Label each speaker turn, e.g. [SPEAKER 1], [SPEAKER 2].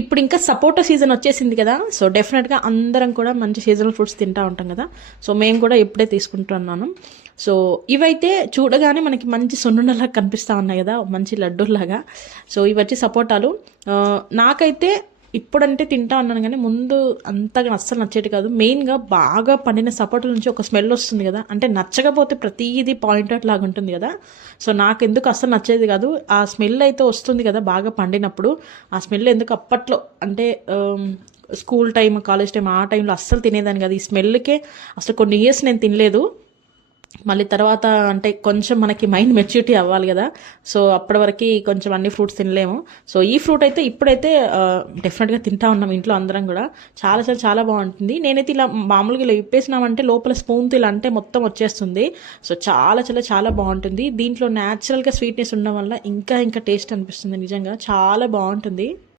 [SPEAKER 1] ఇప్పుడు ఇంకా సపోటా సీజన్ వచ్చేసింది కదా సో డెఫినెట్గా అందరం కూడా మంచి సీజనల్ ఫ్రూట్స్ తింటా ఉంటాం కదా. సో మేము కూడా ఇప్పుడే తీసుకుంటున్నాను. సో ఇవైతే చూడగానే మనకి మంచి సొన్నుండలాగా కనిపిస్తూ ఉన్నాయి కదా మంచి లడ్డూలాగా సో ఇవి వచ్చి సపోటాలు నాకైతే ఇప్పుడంటే తింటా అన్నాను కానీ ముందు అంతగా అస్సలు నచ్చేది కాదు. మెయిన్గా బాగా పండిన సపోర్ట్ నుంచి ఒక స్మెల్ వస్తుంది కదా. అంటే నచ్చకపోతే ప్రతిదీ పాయింట్ లాగా ఉంటుంది కదా. సో నాకు ఎందుకు అస్సలు నచ్చేది కాదు. ఆ స్మెల్ అయితే వస్తుంది కదా బాగా పండినప్పుడు. ఆ స్మెల్ ఎందుకు అప్పట్లో అంటే స్కూల్ టైం కాలేజ్ టైం ఆ టైంలో అస్సలు తినేదాన్ని కదా. ఈ స్మెల్కే అసలు కొన్ని ఇయర్స్ నేను తినలేదు. మళ్ళీ తర్వాత అంటే కొంచెం మనకి మైండ్ మెచ్యూరిటీ అవ్వాలి కదా. సో అప్పటి వరకు కొంచెం అన్ని ఫ్రూట్స్ తినలేము. సో ఈ ఫ్రూట్ అయితే ఇప్పుడైతే డెఫినెట్గా తింటా ఉన్నాం ఇంట్లో అందరం కూడా. చాలా చాలా చాలా బాగుంటుంది. నేనైతే ఇలా మామూలుగా ఇలా విప్పేసినామంటే లోపల స్పూన్తో ఇలా అంటే మొత్తం వచ్చేస్తుంది. సో చాలా చాలా చాలా బాగుంటుంది. దీంట్లో న్యాచురల్గా స్వీట్నెస్ ఉండడం వల్ల ఇంకా ఇంకా టేస్ట్ అనిపిస్తుంది నిజంగా. చాలా బాగుంటుంది.